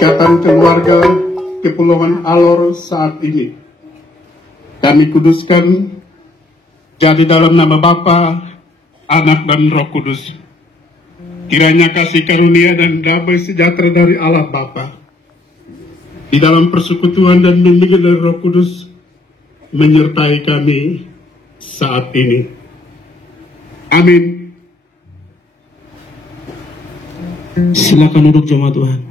Ikatan Keluarga Kepulauan Alor saat ini kami kuduskan jadi dalam nama Bapa, Anak dan Roh Kudus. Kiranya kasih karunia dan damai sejahtera dari Allah Bapa di dalam persekutuan dan bimbingan dari Roh Kudus menyertai kami saat ini. Amin. Silakan duduk jemaat Tuhan.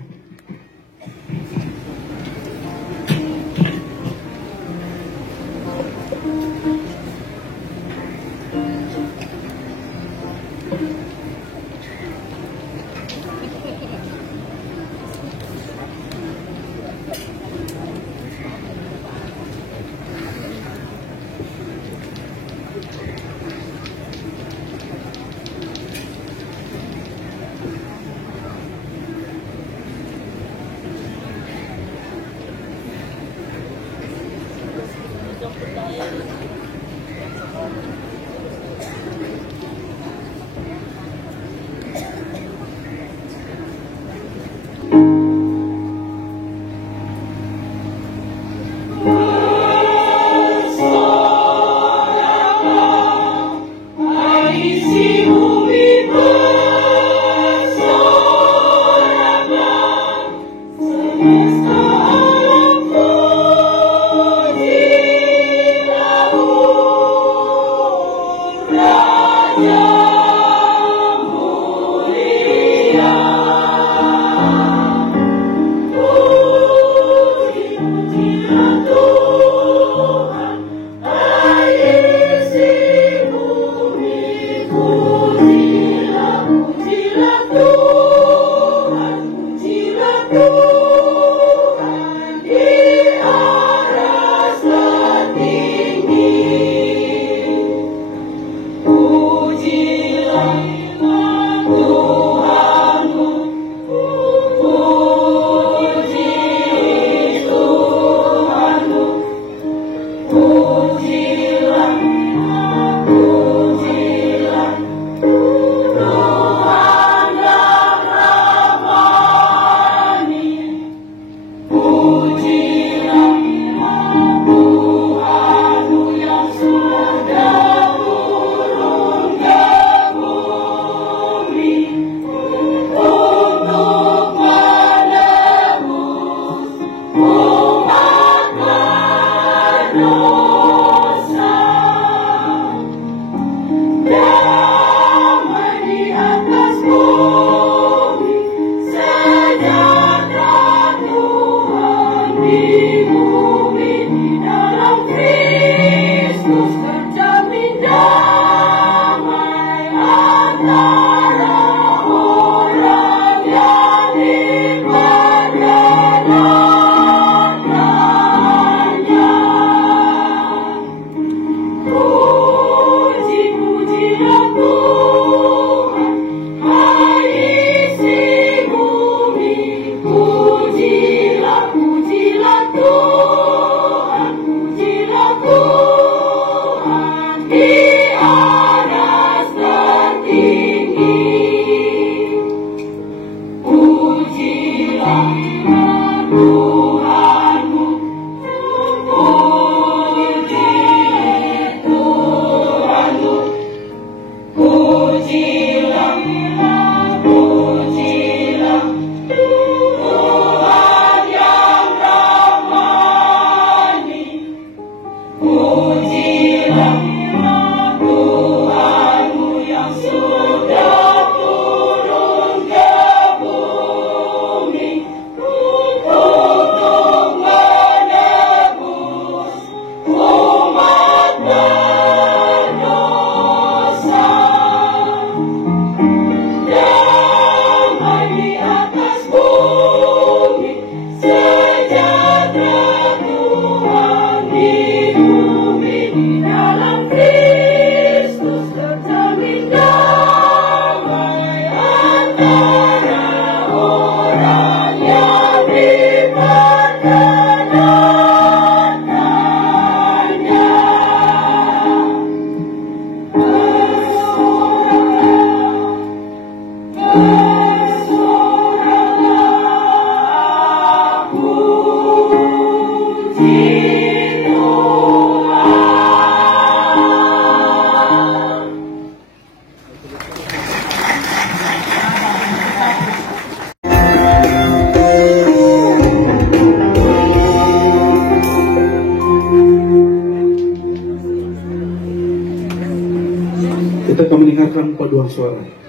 bersuara.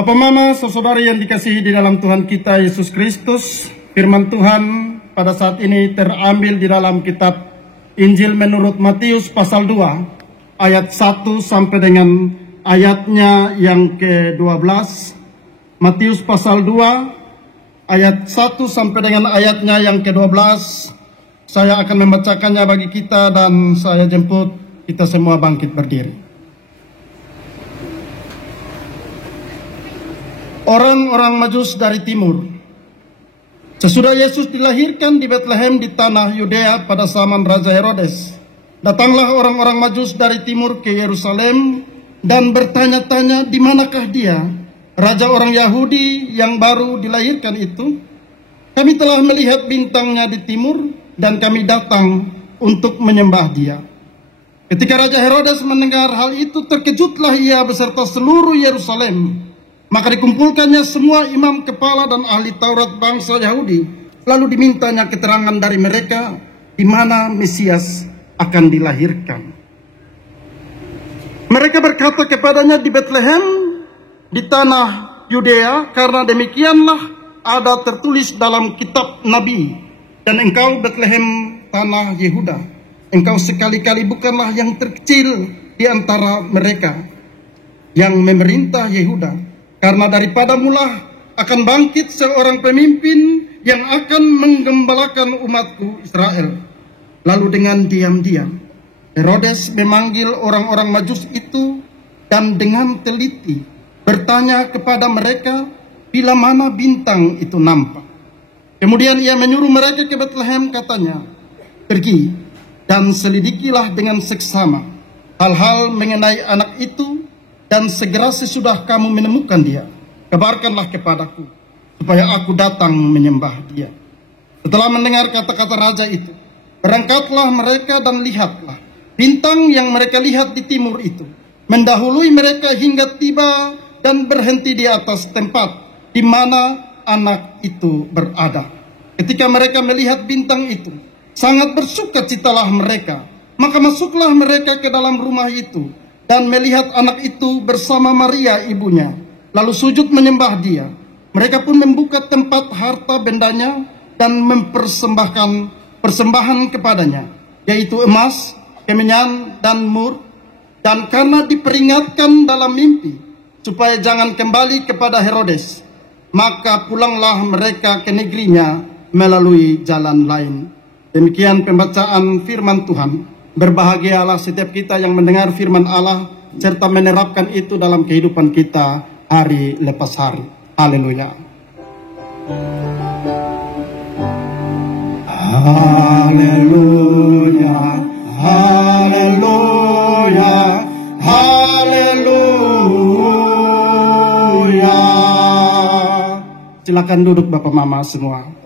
Bapak Mama, saudara yang dikasihi di dalam Tuhan kita Yesus Kristus, firman Tuhan pada saat ini terambil di dalam kitab Injil menurut Matius pasal 2 ayat 1 sampai dengan ayatnya yang ke-12. Matius pasal 2 ayat 1 sampai dengan ayatnya yang ke-12. Saya akan membacakannya bagi kita dan saya jemput kita semua bangkit berdiri. Orang-orang Majus dari timur. Sesudah Yesus dilahirkan di Bethlehem di tanah Yudea pada zaman Raja Herodes, datanglah orang-orang Majus dari timur ke Yerusalem dan bertanya-tanya, di manakah dia, raja orang Yahudi yang baru dilahirkan itu? Kami telah melihat bintangnya di timur dan kami datang untuk menyembah dia. Ketika Raja Herodes mendengar hal itu, terkejutlah ia beserta seluruh Yerusalem. Maka dikumpulkannya semua imam kepala dan ahli Taurat bangsa Yahudi. Lalu dimintanya keterangan dari mereka di mana Mesias akan dilahirkan. Mereka berkata kepadanya, di Bethlehem, di tanah Yudea, karena demikianlah ada tertulis dalam kitab Nabi. Dan engkau Bethlehem tanah Yehuda, engkau sekali-kali bukanlah yang terkecil di antara mereka yang memerintah Yehuda. Karena daripadamulah akan bangkit seorang pemimpin yang akan menggembalakan umatku Israel. Lalu dengan diam-diam Herodes memanggil orang-orang Majus itu dan dengan teliti bertanya kepada mereka bila mana bintang itu nampak. Kemudian ia menyuruh mereka ke Bethlehem, katanya, pergi dan selidikilah dengan seksama hal-hal mengenai anak itu, dan segera sesudah kamu menemukan dia, kabarkanlah kepadaku, supaya aku datang menyembah dia. Setelah mendengar kata-kata raja itu, berangkatlah mereka dan lihatlah, bintang yang mereka lihat di timur itu mendahului mereka hingga tiba dan berhenti di atas tempat di mana anak itu berada. Ketika mereka melihat bintang itu, sangat bersukacitalah mereka. Maka masuklah mereka ke dalam rumah itu dan melihat anak itu bersama Maria ibunya, lalu sujud menyembah dia. Mereka pun membuka tempat harta bendanya dan mempersembahkan persembahan kepadanya, yaitu emas, kemenyan, dan mur. Dan karena diperingatkan dalam mimpi supaya jangan kembali kepada Herodes, maka pulanglah mereka ke negerinya melalui jalan lain. Demikian pembacaan firman Tuhan. Berbahagialah setiap kita yang mendengar firman Allah serta menerapkan itu dalam kehidupan kita hari lepas hari. Haleluya. Haleluya. Haleluya. Haleluya. Silakan duduk Bapak Mama semua.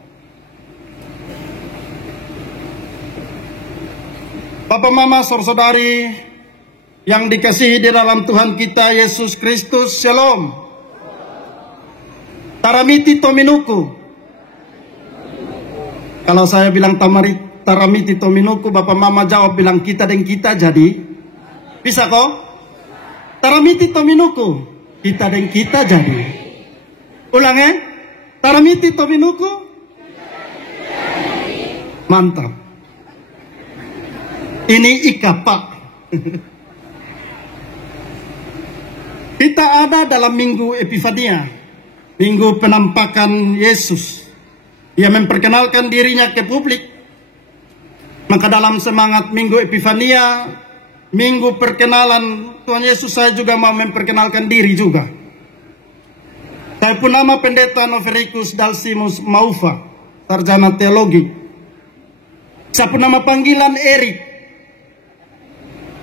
Bapak Mama, saudari yang dikasihi di dalam Tuhan kita Yesus Kristus, Shalom. Taramiti Tominuku. Kalau saya bilang Taramiti Tominuku, Bapak Mama jawab bilang kita dan kita, jadi bisa kok? Taramiti Tominuku, kita dan kita jadi. Ulang ya. Taramiti Tominuku. Mantap. Ini Ika, Pak. Kita ada dalam minggu Epifania, minggu penampakan Yesus. Ia memperkenalkan dirinya ke publik. Maka dalam semangat minggu Epifania, minggu perkenalan Tuhan Yesus, saya juga mau memperkenalkan diri juga. Saya pun nama Pendeta Novericus Dalsimus Maufa, sarjana teologi. Saya pun nama panggilan Erik.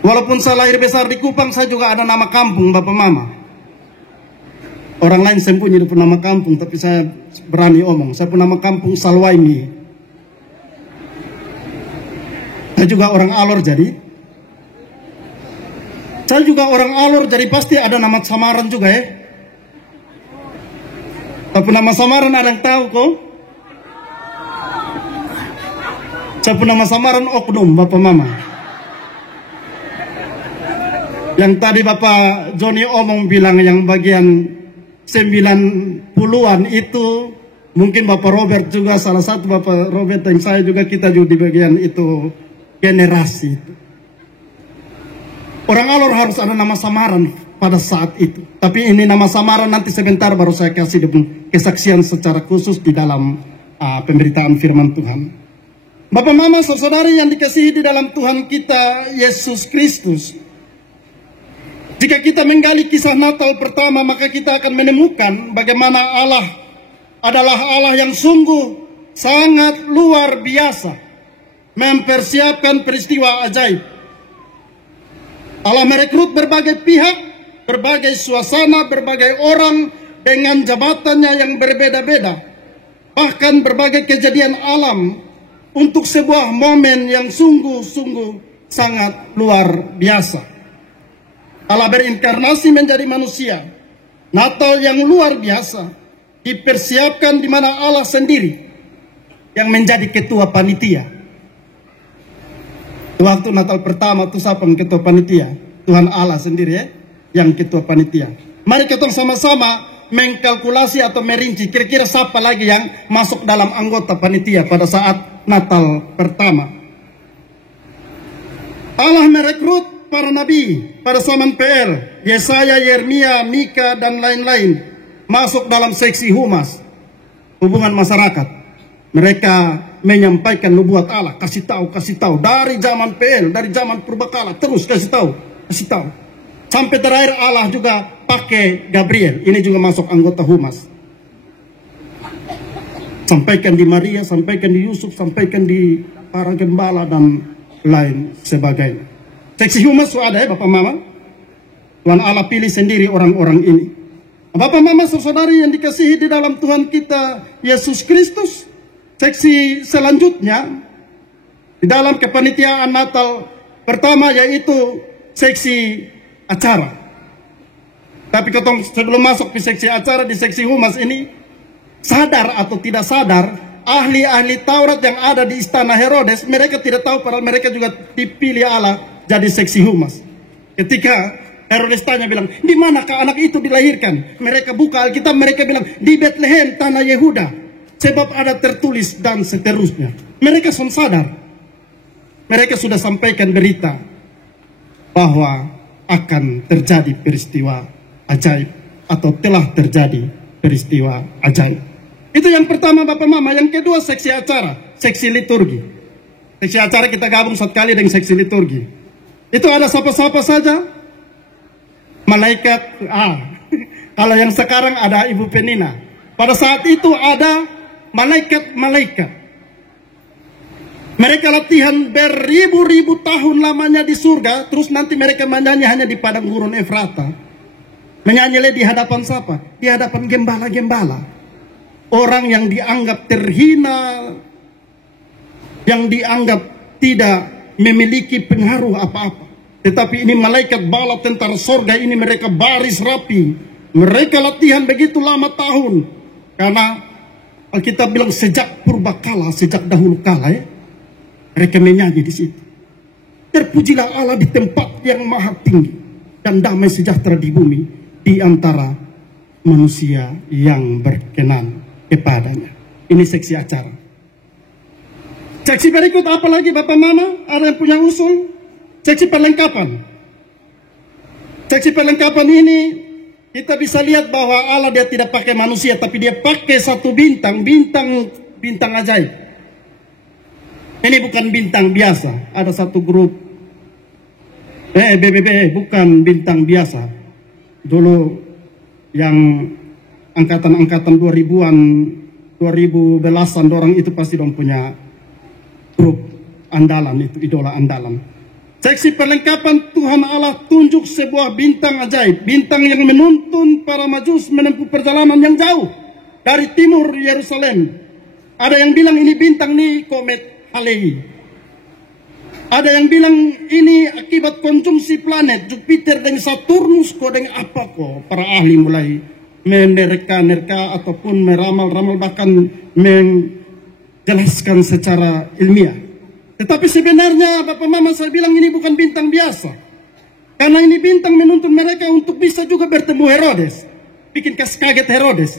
Walaupun saya lahir besar di Kupang, saya juga ada nama kampung Bapak Mama. Orang lain sembunyi di nama kampung, tapi saya berani omong. Saya pun nama kampung Salwaimi. Saya juga orang Alor jadi. Saya juga orang Alor jadi pasti ada nama samaran juga ya. Tapi nama samaran ada yang tahu kok? Saya pun nama samaran oknum Bapak Mama. Yang tadi Bapak Joni omong bilang yang bagian 90-an itu, mungkin Bapak Robert juga salah satu Bapak Robert dan saya juga, kita juga di bagian itu generasi itu. Orang Alor harus ada nama samaran pada saat itu. Tapi ini nama samaran nanti sebentar baru saya kasih kesaksian secara khusus di dalam pemberitaan firman Tuhan. Bapak Mama saudari yang dikasihi di dalam Tuhan kita Yesus Kristus. Jika kita menggali kisah Natal pertama, maka kita akan menemukan bagaimana Allah adalah Allah yang sungguh sangat luar biasa mempersiapkan peristiwa ajaib. Allah merekrut berbagai pihak, berbagai suasana, berbagai orang dengan jabatannya yang berbeda-beda. Bahkan berbagai kejadian alam untuk sebuah momen yang sungguh-sungguh sangat luar biasa. Allah berinkarnasi menjadi manusia. Natal yang luar biasa dipersiapkan di mana Allah sendiri yang menjadi ketua panitia. Waktu Natal pertama itu siapa yang ketua panitia? Tuhan Allah sendiri ya, yang ketua panitia. Mari kita sama-sama mengkalkulasi atau merinci kira-kira siapa lagi yang masuk dalam anggota panitia pada saat Natal pertama. Allah merekrut para nabi pada zaman PL, Yesaya, Yeremia, Mika dan lain-lain masuk dalam seksi humas hubungan masyarakat. Mereka menyampaikan nubuat Allah, kasih tahu dari zaman PL, dari zaman purbakala terus kasih tahu. Sampai terakhir Allah juga pakai Gabriel, ini juga masuk anggota humas. Sampaikan di Maria, sampaikan di Yusuf, sampaikan di para gembala dan lain sebagainya. Seksi humas sudah ada ya Bapak Mama. Tuhan Allah pilih sendiri orang-orang ini. Bapak Mama saudari yang dikasihi di dalam Tuhan kita Yesus Kristus. Seksi selanjutnya di dalam kepanitiaan Natal pertama yaitu seksi acara. Tapi sebelum masuk ke seksi acara di seksi humas ini, sadar atau tidak sadar, ahli-ahli Taurat yang ada di istana Herodes, mereka tidak tahu padahal mereka juga dipilih Allah jadi seksi humas. Ketika Herodes tanya bilang, di manakah anak itu dilahirkan? Mereka buka Alkitab, mereka bilang, di Bethlehem, tanah Yehuda. Sebab ada tertulis dan seterusnya. Mereka sudah sadar. Mereka sudah sampaikan berita bahwa akan terjadi peristiwa ajaib. Atau telah terjadi peristiwa ajaib. Itu yang pertama Bapak Mama. Yang kedua seksi acara. Seksi liturgi. Seksi acara kita gabung satu kali dengan seksi liturgi. Itu ada siapa-siapa saja. Malaikat. Kalau yang sekarang ada Ibu Penina. Pada saat itu ada malaikat-malaikat. Mereka latihan beribu-ribu tahun lamanya di surga. Terus nanti mereka menyanyi hanya di padang gurun Efrata. Menyanyi di hadapan siapa? Di hadapan gembala-gembala. Orang yang dianggap terhina. Yang dianggap tidak memiliki pengaruh apa-apa. Tetapi ini malaikat bala tentara surga ini mereka baris rapi. Mereka latihan begitu lama tahun. Karena Alkitab bilang sejak purbakala, sejak dahulu kala ya, mereka menyanyi di situ. Terpujilah Allah di tempat yang maha tinggi dan damai sejahtera di bumi di antara manusia yang berkenan kepadanya. Ini seksi acara. Seksi berikut apa lagi Bapak Mama? Ada yang punya usul? Seksi perlengkapan. Seksi perlengkapan ini kita bisa lihat bahwa Allah dia tidak pakai manusia, tapi dia pakai satu bintang ajaib. Ini bukan bintang biasa. Ada satu grup BBB, bukan bintang biasa. Dulu yang angkatan 2000-an, 2000 belasan orang itu pasti dong punya grup andalan, itu idola andalan. Seksi perlengkapan Tuhan Allah tunjuk sebuah bintang ajaib. Bintang yang menuntun para majus menempuh perjalanan yang jauh. Dari timur Yerusalem. Ada yang bilang ini bintang nih komet Halley. Ada yang bilang ini akibat konsumsi planet Jupiter dan Saturnus kok dengan apa kok. Para ahli mulai menerka-nerka ataupun meramal-ramal bahkan menjelaskan secara ilmiah. Tetapi sebenarnya Bapak Mama saya bilang ini bukan bintang biasa. Karena ini bintang menuntun mereka untuk bisa juga bertemu Herodes. Bikin kaget Herodes.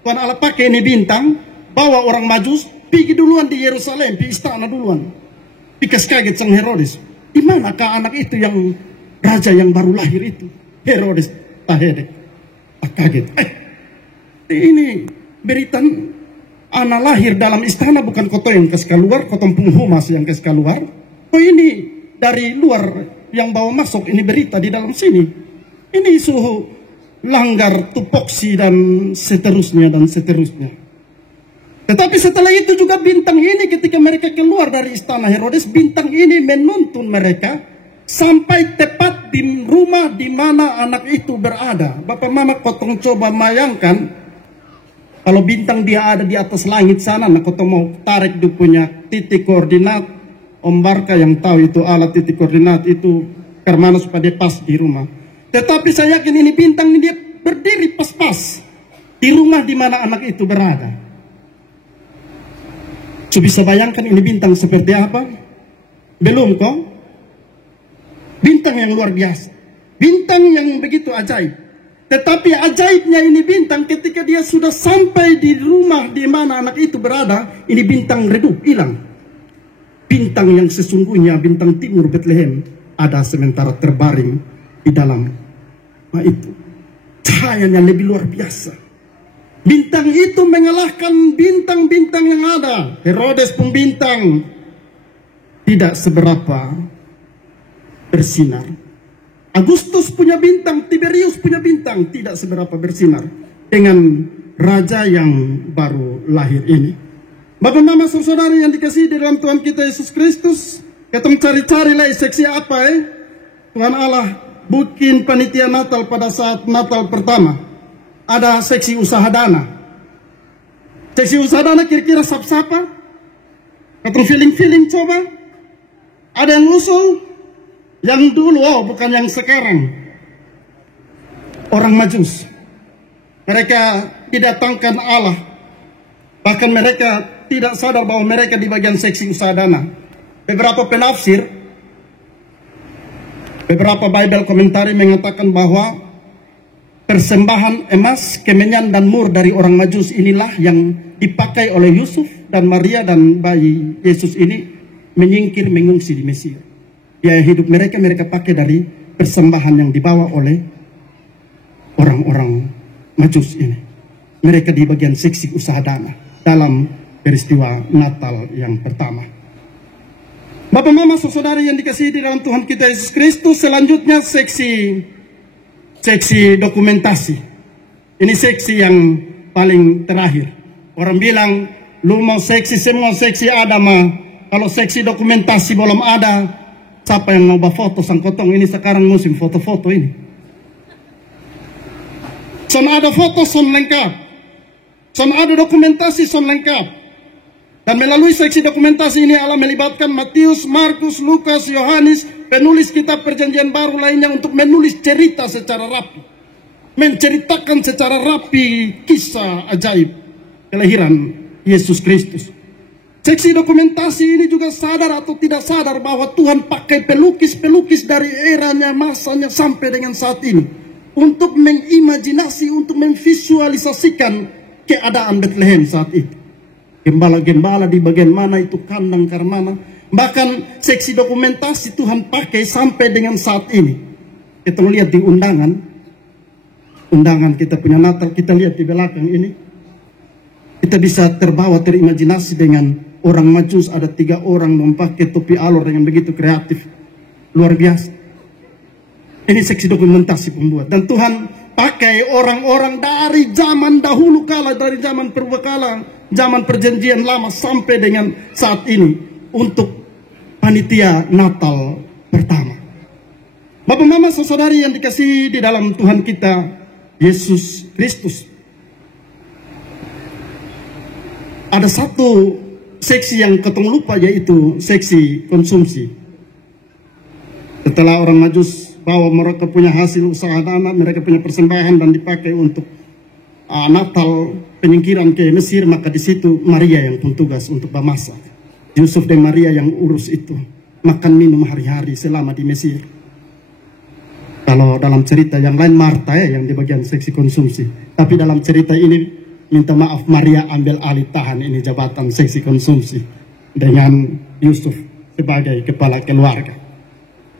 Tuhan Allah pakai ini bintang, bawa orang majus, pergi duluan di Yerusalem, di istana duluan. Pikas kaget sang Herodes. Di manakah anak itu yang raja yang baru lahir itu? Herodes tahedek. Kaget. Ini berita anak lahir dalam istana, bukan koto yang kes keluar, kotong penghumas yang kes keluar. Oh, ini dari luar yang bawa masuk ini berita di dalam sini. Ini suhu langgar tupoksi dan seterusnya dan seterusnya. Tetapi setelah itu juga bintang ini ketika mereka keluar dari istana Herodes, bintang ini menuntun mereka sampai tepat di rumah di mana anak itu berada. Bapak mama kotong coba bayangkan, kalau bintang dia ada di atas langit sana, nah kotong mau tarik dia punya titik koordinat, Om Barka yang tahu itu alat titik koordinat itu karena supaya dia pas di rumah. Tetapi saya yakin ini bintang ini dia berdiri pas-pas di rumah di mana anak itu berada. So, bisa bayangkan ini bintang seperti apa? Belum kok? Bintang yang luar biasa. Bintang yang begitu ajaib. Tetapi ajaibnya ini bintang ketika dia sudah sampai di rumah di mana anak itu berada, ini bintang redup, hilang. Bintang yang sesungguhnya, bintang timur Bethlehem, ada sementara terbaring di dalam itu. Cahayanya lebih luar biasa. Bintang itu mengalahkan bintang-bintang yang ada. Herodes pun bintang tidak seberapa bersinar. Agustus punya bintang, Tiberius punya bintang, tidak seberapa bersinar dengan raja yang baru lahir ini. Bapak mama saudara yang dikasihi di dalam Tuhan kita Yesus Kristus, kita mencari-cari lah seksi apa Tuhan Allah bikin panitia Natal pada saat Natal pertama. Ada seksi usaha dana. Seksi usaha dana kira-kira siapa? Atau feeling-feeling coba? Ada yang usul? Yang dulu, bukan yang sekarang. Orang Majus. Mereka didatangkan Allah. Bahkan mereka tidak sadar bahwa mereka di bagian seksi usaha dana. Beberapa penafsir, beberapa Bible komentari mengatakan bahwa persembahan emas, kemenyan, dan mur dari orang Majus inilah yang dipakai oleh Yusuf dan Maria dan bayi Yesus ini menyingkir mengungsi di Mesir. Biaya hidup mereka pakai dari persembahan yang dibawa oleh orang-orang Majus ini. Mereka di bagian seksi usaha dana dalam peristiwa Natal yang pertama. Bapak mama saudara yang dikasihi di dalam Tuhan kita Yesus Kristus, selanjutnya seksi dokumentasi. Ini seksi yang paling terakhir. Orang bilang, lu mau seksi, semua seksi ada mah. Kalau seksi dokumentasi belum ada, siapa yang mau foto sang kotong ini sekarang musim foto-foto ini. Son ada foto, son lengkap. Son ada dokumentasi, son lengkap. Dan melalui seksi dokumentasi ini Allah melibatkan Matius, Markus, Lukas, Yohanes, penulis kitab perjanjian baru lainnya untuk menulis cerita secara rapi. Menceritakan secara rapi kisah ajaib kelahiran Yesus Kristus. Seksi dokumentasi ini juga sadar atau tidak sadar bahwa Tuhan pakai pelukis-pelukis dari eranya, masanya sampai dengan saat ini. Untuk mengimajinasi, untuk memvisualisasikan keadaan Bethlehem saat itu. Gembala-gembala di bagian mana itu, kandang karmana. Bahkan seksi dokumentasi Tuhan pakai sampai dengan saat ini. Kita lihat di undangan kita punya Natal, kita lihat di belakang ini. Kita bisa terbawa, terimajinasi dengan orang Majus. Ada 3 orang memakai topi alor dengan begitu kreatif. Luar biasa. Ini seksi dokumentasi pembuat. Dan Tuhan pakai orang-orang dari zaman dahulu kala, dari zaman purbakala, zaman perjanjian lama sampai dengan saat ini untuk panitia Natal pertama. Bapak mama saudari yang dikasihi di dalam Tuhan kita Yesus Kristus. Ada satu seksi yang ketemu lupa, yaitu seksi konsumsi. Setelah orang Majus bahwa mereka punya hasil usaha anak, mereka punya persembahan dan dipakai untuk Natal penyingkiran ke Mesir, maka di situ Maria yang pun tugas untuk memasak. Yusuf dan Maria yang urus itu, makan minum hari-hari selama di Mesir. Kalau dalam cerita yang lain Marta yang di bagian seksi konsumsi, tapi dalam cerita ini minta maaf Maria ambil alih tahan ini jabatan seksi konsumsi dengan Yusuf sebagai kepala keluarga.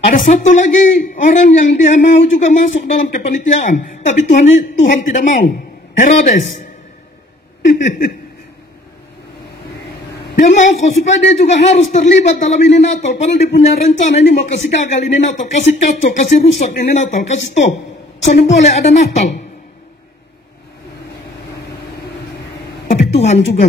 Ada satu lagi orang yang dia mau juga masuk dalam kepanitiaan, tapi Tuhan tidak mau. Herodes. Dia mau kok supaya dia juga harus terlibat dalam ini Natal. Padahal dia punya rencana ini mau kasih gagal ini Natal, kasih kacau, kasih rusak ini Natal, kasih stop. Soalnya boleh ada Natal. Tapi Tuhan juga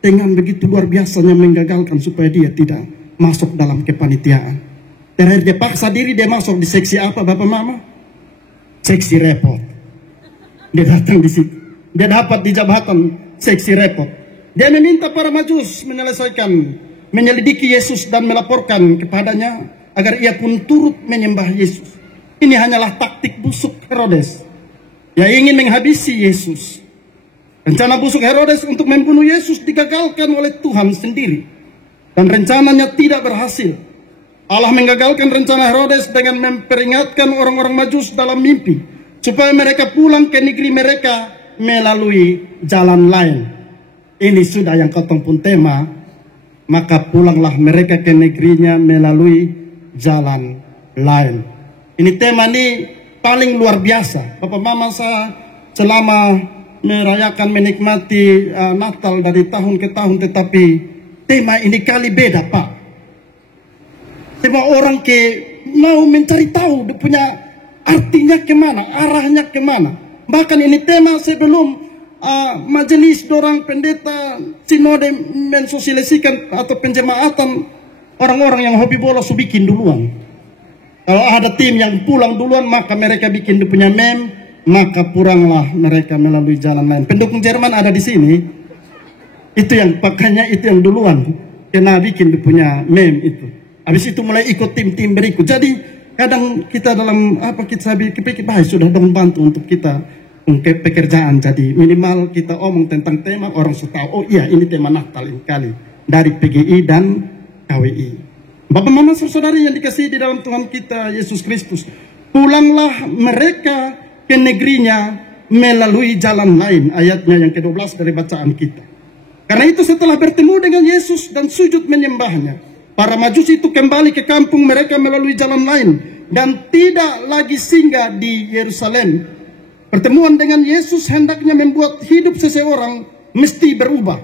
dengan begitu luar biasanya menggagalkan supaya dia tidak masuk dalam kepanitiaan. Terakhir dia paksa diri, dia masuk di seksi apa Bapak Mama? Seksi repot. Dia datang di situ. Dia dapat di jabatan seksi repot. Dia meminta para majus menyelidiki Yesus dan melaporkan kepadanya agar ia pun turut menyembah Yesus. Ini hanyalah taktik busuk Herodes yang ingin menghabisi Yesus. Rencana busuk Herodes untuk membunuh Yesus digagalkan oleh Tuhan sendiri. Dan rencananya tidak berhasil. Allah menggagalkan rencana Herodes dengan memperingatkan orang-orang majus dalam mimpi. Supaya mereka pulang ke negeri mereka melalui jalan lain. Ini sudah yang ketong pun tema. Maka pulanglah mereka ke negerinya melalui jalan lain. Ini tema ini paling luar biasa. Bapak Mama saya selama merayakan menikmati Natal dari tahun ke tahun, tetapi tema ini kali beda Pak. Tema orang mau mencari tahu dia punya artinya kemana, arahnya kemana. Bahkan ini tema sebelum majelis dorang pendeta sinode mensosialisasikan atau penjemaatan, orang-orang yang hobi bola bikin duluan. Kalau ada tim yang pulang duluan maka mereka bikin dia punya meme, maka pulanglah mereka melalui jalan lain. Pendukung Jerman ada di sini. Itu yang pakainya itu yang duluan kena bikin dia punya meme itu. Habis itu mulai ikut tim-tim berikut. Jadi kadang kita dalam kita kepikir sudah dong bantu untuk kita untuk pekerjaan. Jadi minimal kita omong tentang tema, orang sudah tahu, oh iya ini tema Natal ini kali. Dari PGI dan KWI. Bapak Mama saudari yang dikasihi di dalam Tuhan kita Yesus Kristus. Pulanglah mereka ke negerinya melalui jalan lain. Ayatnya yang ke-12 dari bacaan kita. Karena itu setelah bertemu dengan Yesus dan sujud menyembahnya, para majus itu kembali ke kampung mereka melalui jalan lain. Dan tidak lagi singgah di Yerusalem. Pertemuan dengan Yesus hendaknya membuat hidup seseorang mesti berubah.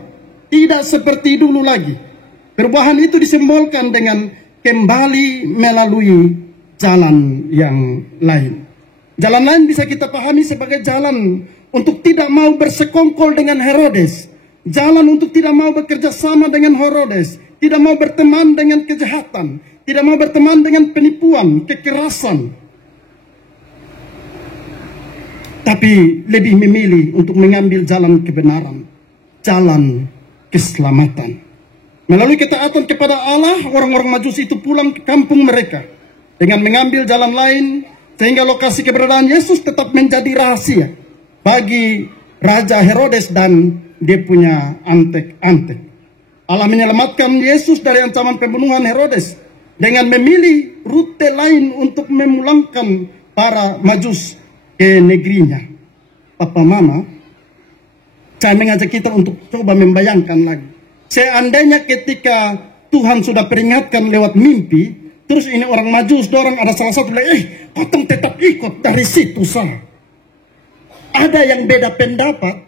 Tidak seperti dulu lagi. Perubahan itu disimbolkan dengan kembali melalui jalan yang lain. Jalan lain bisa kita pahami sebagai jalan untuk tidak mau bersekongkol dengan Herodes. Jalan untuk tidak mau bekerja sama dengan Herodes. Tidak mau berteman dengan kejahatan. Tidak mau berteman dengan penipuan, kekerasan. Tapi lebih memilih untuk mengambil jalan kebenaran, jalan keselamatan. Melalui ketaatan kepada Allah, orang-orang majus itu pulang ke kampung mereka dengan mengambil jalan lain, sehingga lokasi keberadaan Yesus tetap menjadi rahasia bagi Raja Herodes dan dia punya antek-antek. Allah menyelamatkan Yesus dari ancaman pembunuhan Herodes dengan memilih rute lain untuk memulangkan para majus ke negerinya. Papa Mama, saya mengajak kita untuk coba membayangkan lagi. Seandainya ketika Tuhan sudah peringatkan lewat mimpi, terus ini orang majus, orang ada salah satu lagi, kotong tetap ikut dari situ sah. Ada yang beda pendapat,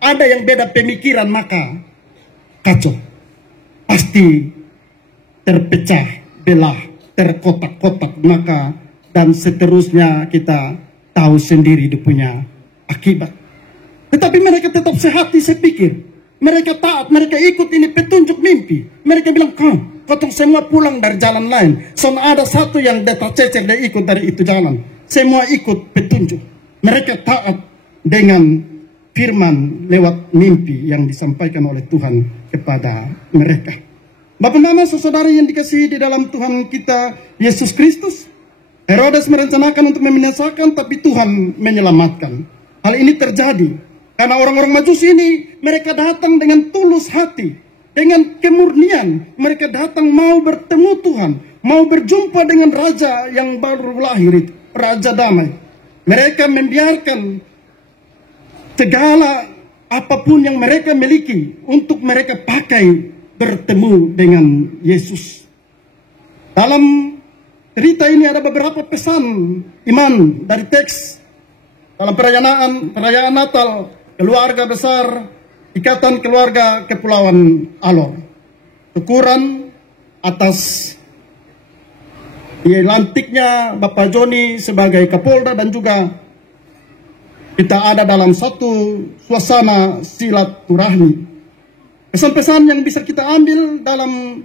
ada yang beda pemikiran, maka kacau. Pasti terpecah, belah, terkotak-kotak, maka dan seterusnya kita tahu sendiri dia punya akibat. Tetapi mereka tetap sehati, saya pikir. Mereka taat, mereka ikut ini petunjuk mimpi. Mereka bilang, kotong semua pulang dari jalan lain. Soalnya ada satu yang data cecek dan ikut dari itu jalan. Semua ikut petunjuk. Mereka taat dengan firman lewat mimpi yang disampaikan oleh Tuhan kepada mereka. Bapak Mama saudari yang dikasihi di dalam Tuhan kita Yesus Kristus, Herodes merencanakan untuk membinasakan, tapi Tuhan menyelamatkan. Hal ini terjadi karena orang-orang majus ini, mereka datang dengan tulus hati, dengan kemurnian. Mereka datang mau bertemu Tuhan, mau berjumpa dengan Raja yang baru lahir itu, Raja Damai. Mereka membiarkan segala apapun yang mereka miliki untuk mereka pakai bertemu dengan Yesus. Dalam cerita ini ada beberapa pesan iman dari teks dalam perayaan Natal, keluarga besar, ikatan keluarga Kepulauan Alor. Syukuran atas lantiknya Bapak Joni sebagai Kapolda, dan juga kita ada dalam satu suasana silaturahmi. Pesan-pesan yang bisa kita ambil dalam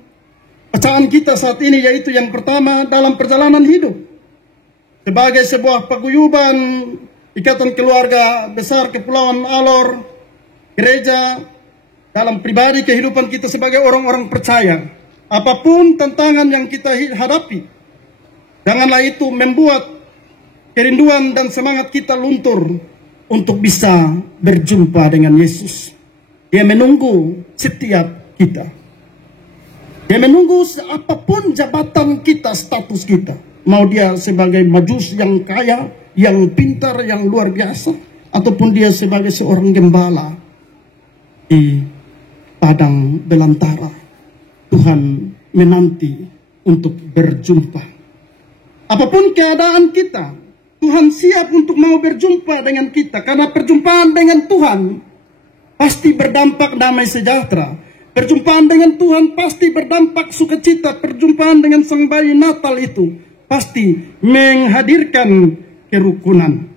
bacaan kita saat ini yaitu yang pertama, dalam perjalanan hidup sebagai sebuah paguyuban ikatan keluarga besar Kepulauan Alor, gereja, dalam pribadi kehidupan kita sebagai orang-orang percaya, apapun tantangan yang kita hadapi, janganlah itu membuat kerinduan dan semangat kita luntur untuk bisa berjumpa dengan Yesus. Dia menunggu setiap kita. Dia menunggu apapun jabatan kita, status kita. Mau dia sebagai majus yang kaya, yang pintar, yang luar biasa, ataupun dia sebagai seorang gembala di padang belantara. Tuhan menanti untuk berjumpa. Apapun keadaan kita, Tuhan siap untuk mau berjumpa dengan kita. Karena perjumpaan dengan Tuhan pasti berdampak damai sejahtera. Perjumpaan dengan Tuhan pasti berdampak sukacita. Perjumpaan dengan Sang Bayi Natal itu pasti menghadirkan kerukunan.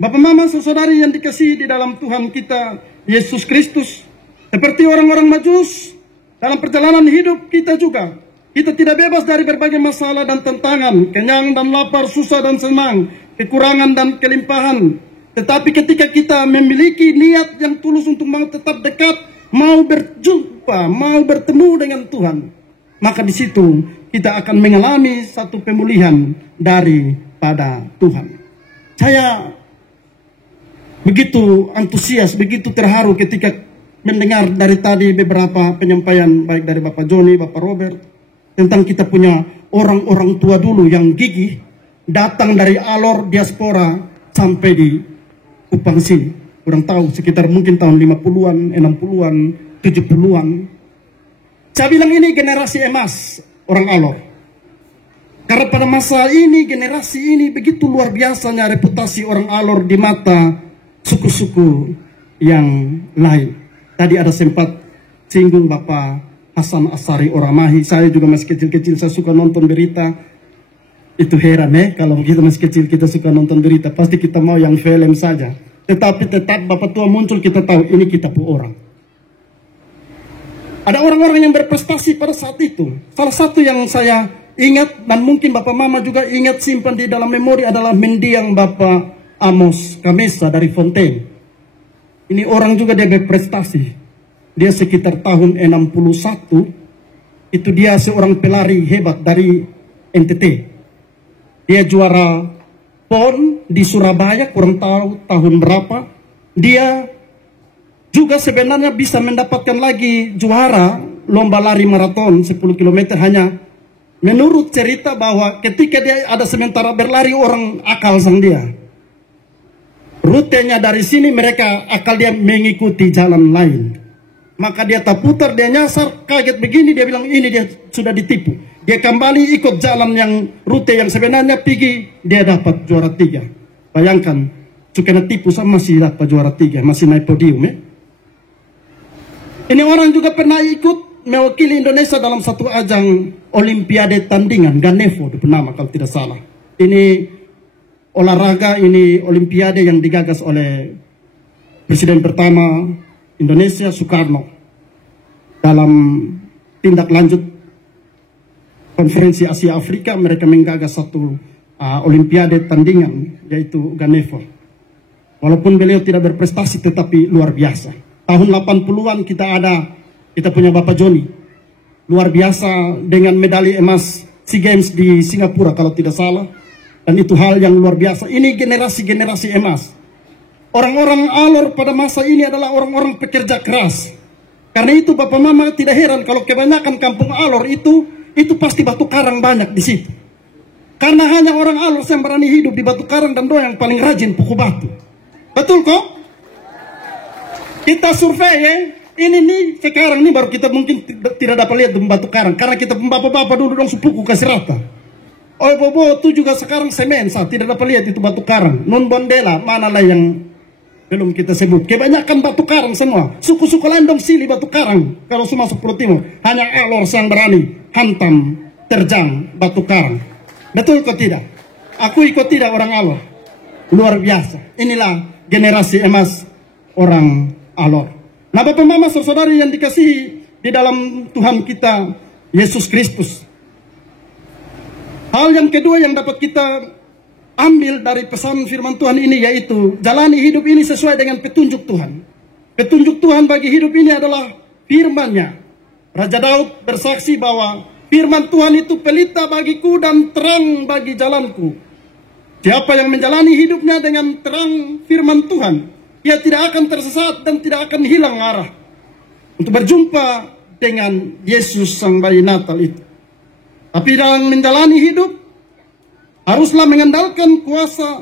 Bapak, mama, saudari yang dikasihi di dalam Tuhan kita Yesus Kristus, seperti orang-orang Majus, dalam perjalanan hidup kita juga, kita tidak bebas dari berbagai masalah dan tantangan, kenyang dan lapar, susah dan senang, kekurangan dan kelimpahan. Tetapi ketika kita memiliki niat yang tulus untuk mau tetap dekat, mau berjumpa, mau bertemu dengan Tuhan, maka di situ kita akan mengalami satu pemulihan daripada Tuhan. Saya begitu antusias, begitu terharu ketika mendengar dari tadi beberapa penyampaian baik dari Bapak Joni, Bapak Robert, tentang kita punya orang-orang tua dulu yang gigih datang dari Alor diaspora sampai di Kupang sini. Kurang tahu, sekitar mungkin tahun 50-an, 60-an, 70-an. Saya bilang ini generasi emas orang Alor. Karena pada masa ini, generasi ini begitu luar biasanya reputasi orang Alor di mata suku-suku yang lain. Tadi ada sempat singgung Bapak Hasan Asari orang Mahi. Saya juga masih kecil-kecil, saya suka nonton berita. Itu heran kalau kita masih kecil kita suka nonton berita, pasti kita mau yang film saja. Tetapi tetap Bapak tua muncul, kita tahu ini kita pu orang. Ada orang-orang yang berprestasi pada saat itu. Salah satu yang saya ingat dan mungkin Bapak Mama juga ingat, simpan di dalam memori, adalah mendiang Bapak Amos Kamesa dari Fontaine. Ini orang juga dia berprestasi. Dia sekitar tahun 61, itu dia seorang pelari hebat dari NTT. Dia juara PON di Surabaya, kurang tahu tahun berapa. Dia juga sebenarnya bisa mendapatkan lagi juara lomba lari maraton 10 km, hanya menurut cerita bahwa ketika dia ada sementara berlari, orang akal sang dia. Rutenya dari sini mereka akal dia mengikuti jalan lain. Maka dia tak putar, dia nyasar, kaget begini, dia bilang ini dia sudah ditipu. Dia kembali ikut jalan yang rute yang sebenarnya pergi, dia dapat juara 3. Bayangkan, sukena tipu sama masih dapat juara 3, masih naik podium. Ini orang juga pernah ikut mewakili Indonesia dalam satu ajang Olimpiade tandingan, Ganevo bernama kalau tidak salah. Ini olahraga, ini Olimpiade yang digagas oleh Presiden pertama Indonesia, Soekarno. Dalam tindak lanjut konferensi Asia Afrika, mereka menggagas satu Olimpiade tandingan, yaitu Ganevo. Walaupun beliau tidak berprestasi, tetapi luar biasa. Tahun 80-an kita punya Bapak Joni, luar biasa dengan medali emas SEA Games di Singapura kalau tidak salah. Dan itu hal yang luar biasa. Ini generasi-generasi emas. Orang-orang Alor pada masa ini adalah orang-orang pekerja keras. Karena itu Bapak Mama tidak heran kalau kebanyakan kampung Alor itu pasti batu karang banyak di situ. Karena hanya orang Alor yang berani hidup di batu karang dan doa yang paling rajin pukul batu. Betul kok? Kita survei Ini nih sekarang nih baru kita mungkin tidak dapat lihat batu karang. Karena kita bapak-bapak dulu dong sepuku kasih rata. Oh bobo itu juga sekarang semen. Saya tidak dapat lihat itu batu karang. Non bondela manalah yang belum kita sebut. Kebanyakan batu karang semua. Suku-suku lain dong sini batu karang. Kalau semua Pulau Timur. Hanya Alor yang berani hantam, terjang batu karang. Betul kok tidak? Aku ikut tidak orang Alor. Luar biasa. Inilah generasi emas orang Alor. Nah Bapak Mama saudari yang dikasihi di dalam Tuhan kita Yesus Kristus. Hal yang kedua yang dapat kita ambil dari pesan firman Tuhan ini yaitu jalani hidup ini sesuai dengan petunjuk Tuhan. Petunjuk Tuhan bagi hidup ini adalah firman-Nya. Raja Daud bersaksi bahwa firman Tuhan itu pelita bagiku dan terang bagi jalanku. Siapa yang menjalani hidupnya dengan terang firman Tuhan, ia tidak akan tersesat dan tidak akan hilang arah untuk berjumpa dengan Yesus sang bayi Natal itu. Tapi dalam menjalani hidup haruslah mengandalkan kuasa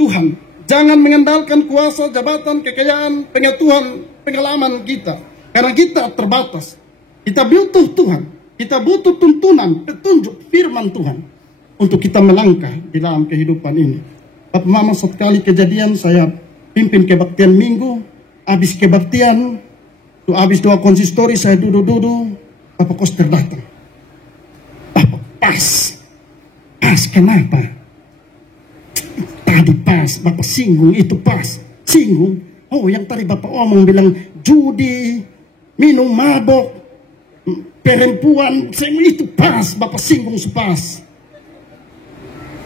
Tuhan. Jangan mengandalkan kuasa, jabatan, kekayaan, pengetahuan, pengalaman kita. Karena kita terbatas. Kita butuh Tuhan. Kita butuh tuntunan, petunjuk firman Tuhan untuk kita melangkah di dalam kehidupan ini. Bapak Mama sekali kejadian saya pimpin kebaktian minggu, habis kebaktian, habis doa konsistori saya duduk-duduk, Bapak Koster datang. Bapak pas kenapa? Tadi pas, Bapak singgung itu pas, singgung. Oh yang tadi Bapak omong bilang judi, minum mabok, perempuan, itu pas, Bapak singgung sepas.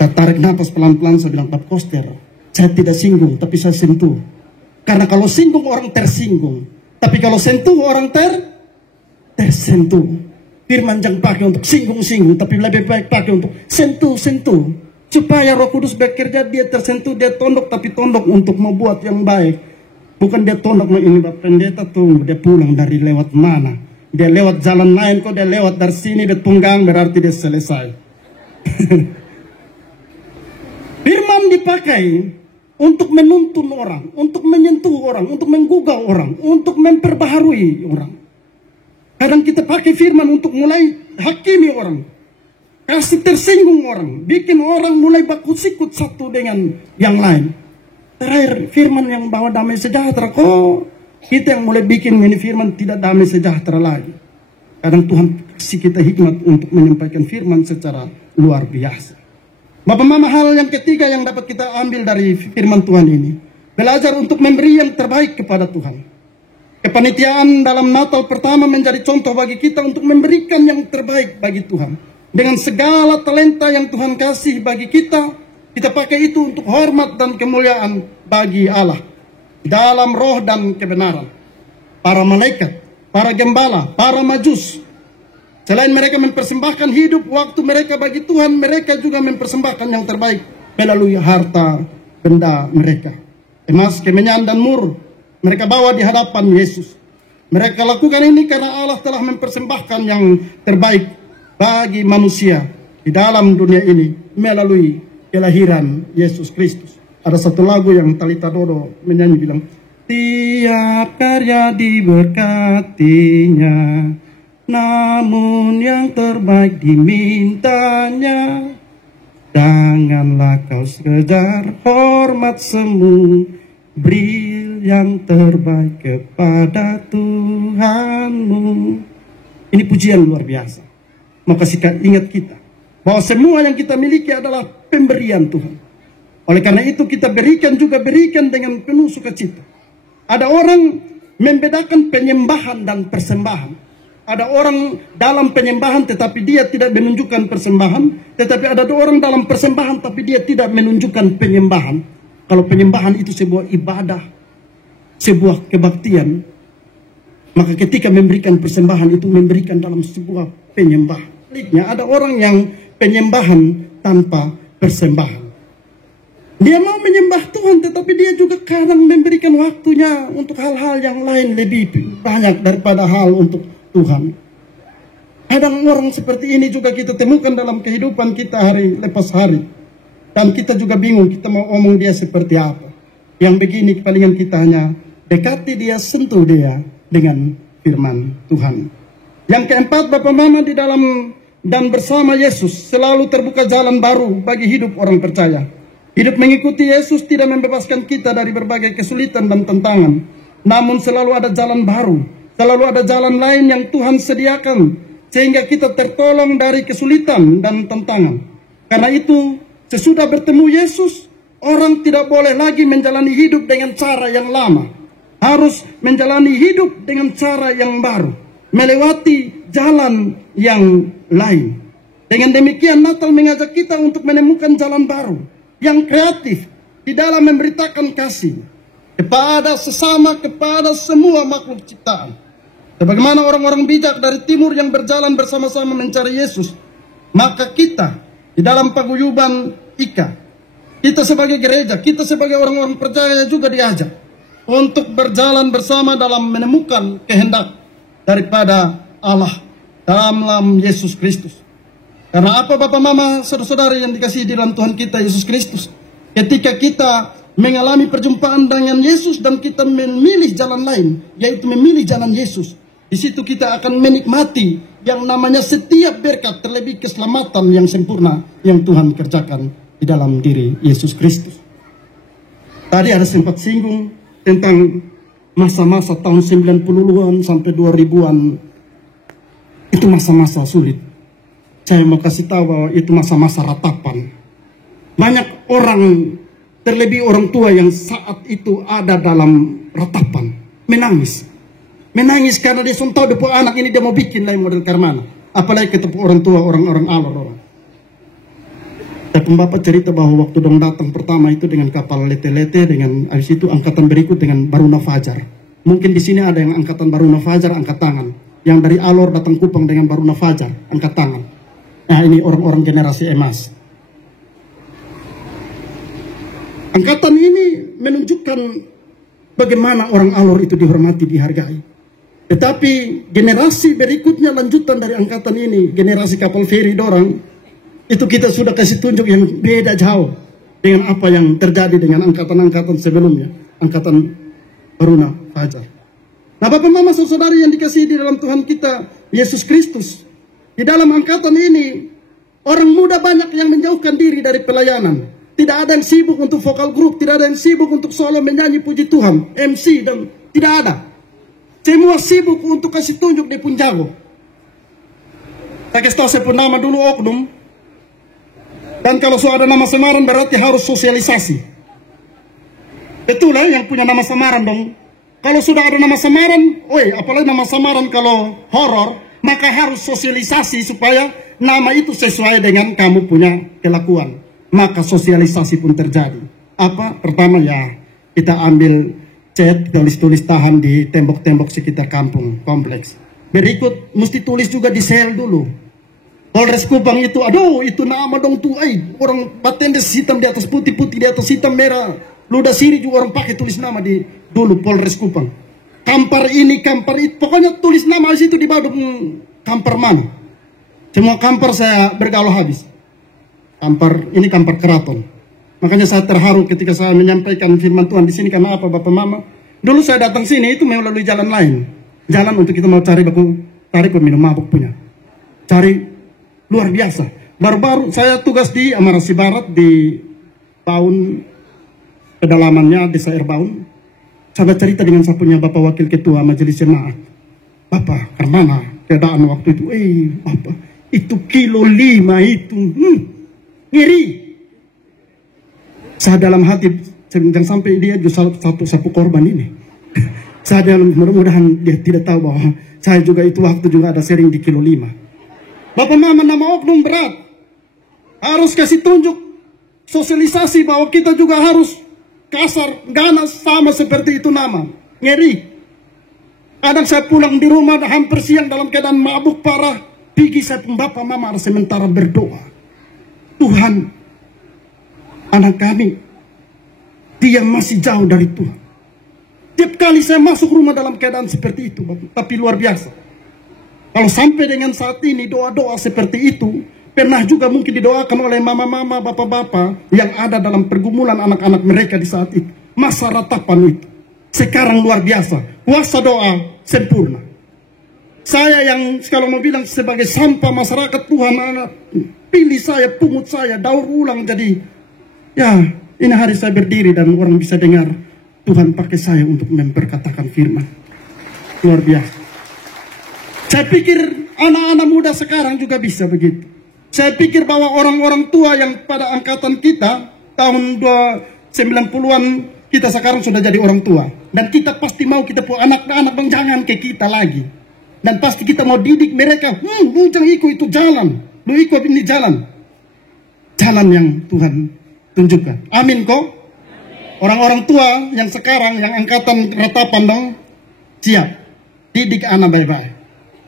Saya tarik nafas pelan-pelan, saya bilang Bapak Koster, saya tidak singgung, tapi saya sentuh. Karena kalau singgung orang tersinggung. Tapi kalau sentuh orang tersentuh. Firman jangan pakai untuk singgung-singgung, tapi lebih baik pakai untuk sentuh-sentuh. Supaya Roh Kudus bekerja, dia tersentuh, dia tondok, tapi tondok untuk membuat yang baik. Bukan dia tondok, ini Bapak Pendeta tunggu, dia pulang dari lewat mana. Dia lewat jalan lain, kok dia lewat dari sini, dia tunggang, berarti dia selesai. Firman dipakai untuk menuntun orang, untuk menyentuh orang, untuk menggugah orang, untuk memperbaharui orang. Kadang kita pakai firman untuk mulai hakimi orang, kasih tersinggung orang, bikin orang mulai baku sikut satu dengan yang lain. Terakhir firman yang bawa damai sejahtera, kok kita yang mulai bikin ini firman tidak damai sejahtera lagi. Kadang Tuhan kasih kita hikmat untuk menyampaikan firman secara luar biasa. Bapak Mama, hal yang ketiga yang dapat kita ambil dari firman Tuhan ini, belajar untuk memberi yang terbaik kepada Tuhan. Kepanitiaan dalam Natal pertama menjadi contoh bagi kita untuk memberikan yang terbaik bagi Tuhan. Dengan segala talenta yang Tuhan kasih bagi kita, kita pakai itu untuk hormat dan kemuliaan bagi Allah. Dalam roh dan kebenaran. Para malaikat, para gembala, para majus, selain mereka mempersembahkan hidup waktu mereka bagi Tuhan, mereka juga mempersembahkan yang terbaik melalui harta benda mereka. Emas, kemenyan, dan mur mereka bawa di hadapan Yesus. Mereka lakukan ini karena Allah telah mempersembahkan yang terbaik bagi manusia di dalam dunia ini melalui kelahiran Yesus Kristus. Ada satu lagu yang Talita Dodo menyanyi bilang, tiap karya diberkatinya, namun yang terbaik dimintanya. Janganlah kau sekedar hormat semu, beri yang terbaik kepada Tuhanmu. Ini pujian luar biasa. Maka ingat kita bahwa semua yang kita miliki adalah pemberian Tuhan. Oleh karena itu kita berikan dengan penuh sukacita. Ada orang membedakan penyembahan dan persembahan. Ada orang dalam penyembahan tetapi dia tidak menunjukkan persembahan. Tetapi ada orang dalam persembahan tapi dia tidak menunjukkan penyembahan. Kalau penyembahan itu sebuah ibadah, sebuah kebaktian, maka ketika memberikan persembahan itu memberikan dalam sebuah penyembahan. Ada orang yang penyembahan tanpa persembahan. Dia mau menyembah Tuhan tetapi dia juga kadang memberikan waktunya untuk hal-hal yang lain lebih banyak daripada hal untuk Tuhan. Kadang orang seperti ini juga kita temukan dalam kehidupan kita hari lepas hari. Dan kita juga bingung kita mau omong dia seperti apa. Yang begini palingan kita hanya dekati dia, sentuh dia dengan firman Tuhan. Yang keempat, Bapak Mama, di dalam dan bersama Yesus selalu terbuka jalan baru bagi hidup orang percaya. Hidup mengikuti Yesus tidak membebaskan kita dari berbagai kesulitan dan tantangan, namun selalu ada jalan baru, selalu ada jalan lain yang Tuhan sediakan, sehingga kita tertolong dari kesulitan dan tantangan. Karena itu, sesudah bertemu Yesus, orang tidak boleh lagi menjalani hidup dengan cara yang lama. Harus menjalani hidup dengan cara yang baru, melewati jalan yang lain. Dengan demikian, Natal mengajak kita untuk menemukan jalan baru yang kreatif di dalam memberitakan kasih kepada sesama, kepada semua makhluk ciptaan. Sebagaimana orang-orang bijak dari timur yang berjalan bersama-sama mencari Yesus, maka kita di dalam paguyuban Ika, kita sebagai gereja, kita sebagai orang-orang percaya juga diajak untuk berjalan bersama dalam menemukan kehendak daripada Allah dalam Yesus Kristus. Karena apa, Bapak Mama, saudara-saudara yang dikasihi di dalam Tuhan kita Yesus Kristus, ketika kita mengalami perjumpaan dengan Yesus dan kita memilih jalan lain, yaitu memilih jalan Yesus, di situ kita akan menikmati yang namanya setiap berkat, terlebih keselamatan yang sempurna yang Tuhan kerjakan di dalam diri Yesus Kristus. Tadi ada sempat singgung tentang masa-masa tahun 90-an sampai 2000-an. Itu masa-masa sulit. Saya mau kasih tahu bahwa itu masa-masa ratapan. Banyak orang, terlebih orang tua yang saat itu ada dalam ratapan, menangis. Menangis karena dia tahu depo anak ini dia mau bikin lain model karmana. Apalagi ketemu orang tua, orang-orang alor orang. Dan Bapak cerita bahwa waktu dong datang pertama itu dengan kapal lete-lete, dengan habis itu angkatan berikut dengan Baruna Fajar. Mungkin di sini ada yang angkatan Baruna Fajar angkat tangan. Yang dari Alor datang Kupang dengan Baruna Fajar angkat tangan. Nah, ini orang-orang generasi emas. Angkatan ini menunjukkan bagaimana orang Alor itu dihormati, dihargai. Tetapi generasi berikutnya lanjutan dari angkatan ini, generasi kapal feri dorang, itu kita sudah kasih tunjuk yang beda jauh dengan apa yang terjadi dengan angkatan-angkatan sebelumnya, angkatan Baruna Fajar. Nah, Bapak Mama saudari yang dikasihi di dalam Tuhan kita Yesus Kristus, di dalam angkatan ini orang muda banyak yang menjauhkan diri dari pelayanan. Tidak ada yang sibuk untuk vokal grup, tidak ada yang sibuk untuk solo menyanyi puji Tuhan, MC, dan tidak ada. Semua sibuk untuk kasih tunjuk di Punjago. Saya kasih tahu sebut nama dulu oknum. Dan kalau sudah ada nama samaran berarti harus sosialisasi. Betul lah yang punya nama samaran dong. Kalau sudah ada nama samaran, apalagi nama samaran kalau horor, maka harus sosialisasi supaya nama itu sesuai dengan kamu punya kelakuan. Maka sosialisasi pun terjadi. Apa? Pertama ya, kita ambil cat, tulis-tulis tahan di tembok-tembok sekitar kampung, kompleks. Berikut, mesti tulis juga di sel dulu. Polres Kupang itu, aduh itu nama dong tuh, orang batendes hitam di atas putih-putih, di atas hitam merah. Ludah siri juga orang pakai tulis nama di dulu Polres Kupang. Kampar ini, kampar itu, pokoknya tulis nama di situ di bawah kampar mana. Semua kampar saya bergaul habis. Kampar ini kampar keraton. Makanya saya terharu ketika saya menyampaikan firman Tuhan di sini. Karena apa, Bapak Mama? Dulu saya datang sini itu melalui jalan lain. Jalan untuk kita mau cari peminum mabuk punya. Cari luar biasa. Baru-baru saya tugas di Amarasi Barat di Baun, pedalamannya Desa Erbaun. Saya cerita dengan saya punya Bapak Wakil Ketua Majelis Jemaat. Bapak, karena keadaan waktu itu, Bapak, itu kilo 5 itu, ngeri. Saya dalam hati, jangan sampai dia satu korban ini. Saya dalam, mudah-mudahan dia tidak tahu bahwa saya juga itu waktu juga ada sering di kilo 5. Bapak Mama, nama oknum berat. Harus kasih tunjuk, sosialisasi bahwa kita juga harus kasar, ganas, sama seperti itu nama. Ngeri. Kadang saya pulang di rumah hampir siang dalam keadaan mabuk parah. Pergi saya pun Bapak Mama harus sementara berdoa. Tuhan, anak kami, dia masih jauh dari Tuhan. Tiap kali saya masuk rumah dalam keadaan seperti itu, Bapak. Tapi luar biasa. Kalau sampai dengan saat ini doa-doa seperti itu, pernah juga mungkin didoakan oleh mama-mama, bapak-bapak yang ada dalam pergumulan anak-anak mereka di saat itu. Masa ratapan itu. Sekarang luar biasa. Kuasa doa sempurna. Saya yang kalau mau bilang sebagai sampah masyarakat, Tuhan pilih saya, pungut saya, daur ulang jadi. Ya, ini hari saya berdiri dan orang bisa dengar Tuhan pakai saya untuk memperkatakan firman. Luar biasa. Saya pikir anak-anak muda sekarang juga bisa begitu. Saya pikir bahwa orang-orang tua yang pada angkatan kita, tahun 90-an, kita sekarang sudah jadi orang tua. Dan kita pasti mau kita punya anak-anak bang, jangan ke kita lagi. Dan pasti kita mau didik mereka, jangan ikut itu jalan. Lu ikut ini jalan. Jalan yang Tuhan tunjukkan. Amin kok? Orang-orang tua yang sekarang, yang angkatan ratapan dong, siap. Didik anak baik-baik.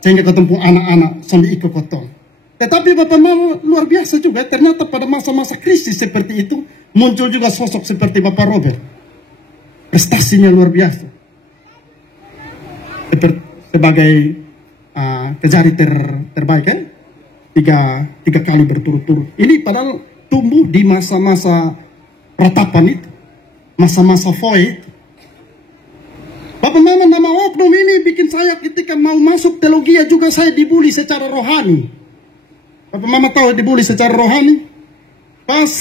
Sehingga ketemu anak-anak sambil ikut kotong. Tetapi Bapak Mama luar biasa juga. Ternyata pada masa-masa krisis seperti itu, muncul juga sosok seperti Bapak Robert. Prestasinya luar biasa. Sebagai kejari terbaik kan? Tiga kali berturut-turut. Ini padahal tumbuh di masa-masa ratapan itu. Masa-masa void. Bapak Mama, nama oknum ini bikin saya ketika mau masuk teologi juga saya dibully secara rohani. Bapak Mama tahu dibully secara rohani? Pas